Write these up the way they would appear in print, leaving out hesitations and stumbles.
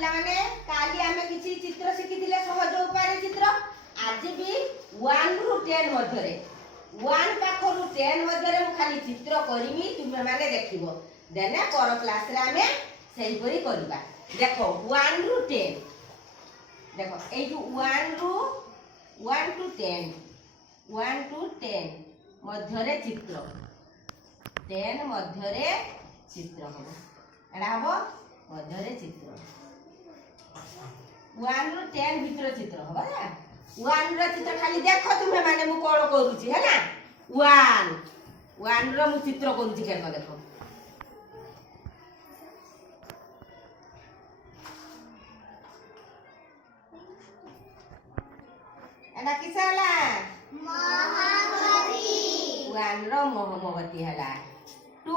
पिला माने काली आमे किछि चित्र शिखिथिले सहज उपाय चित्र आज भी 1 रु 10 मध्य रे 1 पाखरु 10 मध्य रे मु खाली चित्र करिमी तुमे माने देखिबो देने पर क्लास रे आमे सेही परी करबा देखो 1 रु 10 देखो ए जो 1 रु 1 टू 10 मध्य रे चित्र 10 मध्य रे चित्र हो एडा हो मध्य रे चित्र 1 रु 10 भीतर चित्र हो ना 1 रो चित्र खाली देखो तुमे माने मु कोन करूची है ना 1 रो मु चित्र करूची केन देखो एडा किसाला महामती 1 रो महामती हला 2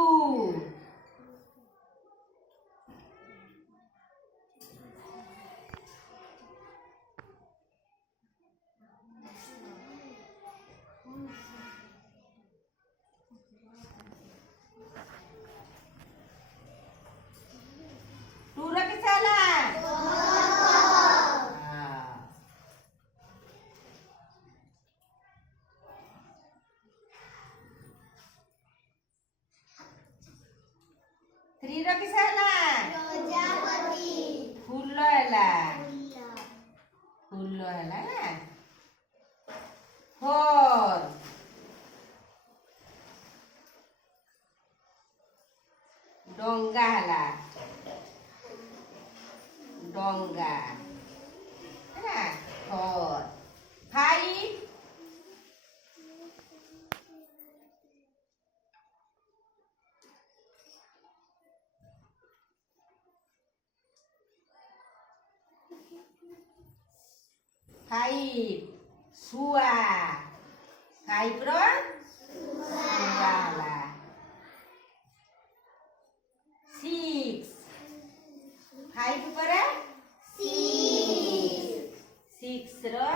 डोंगा हला डोंगा है ना और 5 सुआ 5 रो सुआ हला 6 5 पर 6 रो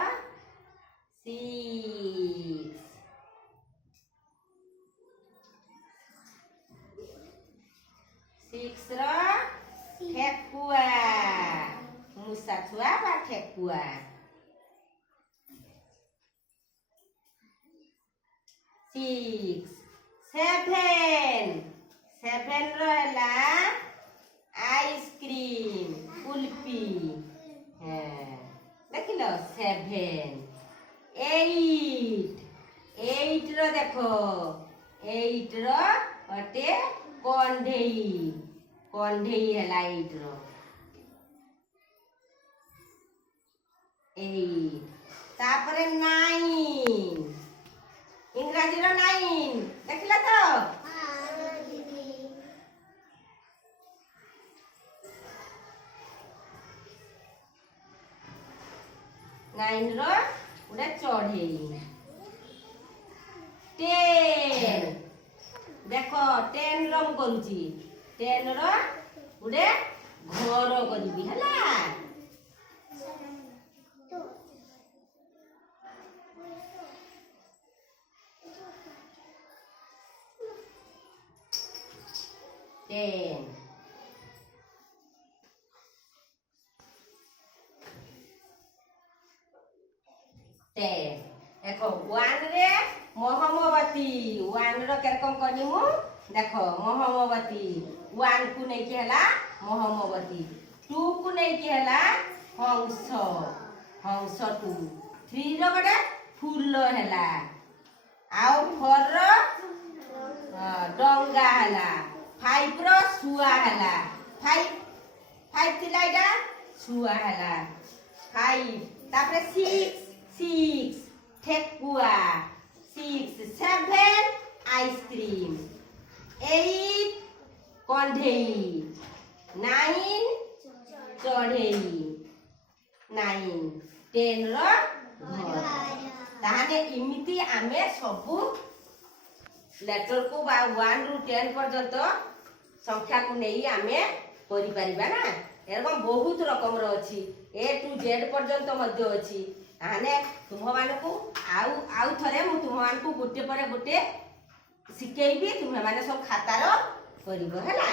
6 रो ठेकुआ मुसा छुआ बा ठेकुआ 6 7 रो हला आइसक्रीम कुल्फी है देखिलो 7 8 रो देखो 8 रो अटे कंढेई हला 8 रो 8 तापरे 9 इंग्रजी रो 9 देखिला तो 9 रो उडा चढ़ेई 10 देखो 10 रो मु करूची 10 रो उडे घर करबी हला 10 देखो 1 रे मोहम्मबती 1 रो केरकम कनिमु देखो मोहम्मबती 1 को नै के हला मोहम्मबती 2 को नै के हला हंस 2 3 रो बडे फूल हला आउ 4 रो डोंगा हला 5 रो सुआ हला 5 तिलाइडा सुआ हला 5 तापरे 6 ठेकुआ 6 7 आइसक्रीम 8 कंढेई 9 चढ़ेई 9 10 रो घर ताहाने इमिति आमे सबु लेटर को बा 1 रु 10 पर्यंत संख्या को नहीं आमे करि परिबा ना एरकम बहुत रकम रो अछि ए टू जेड पर्यंत मध्य अछि आने तुम मानकू आउ थरे मु तुम मानकू गोटे पर गोटे शिखेबी तुम माने सब खातार करिवो हैला।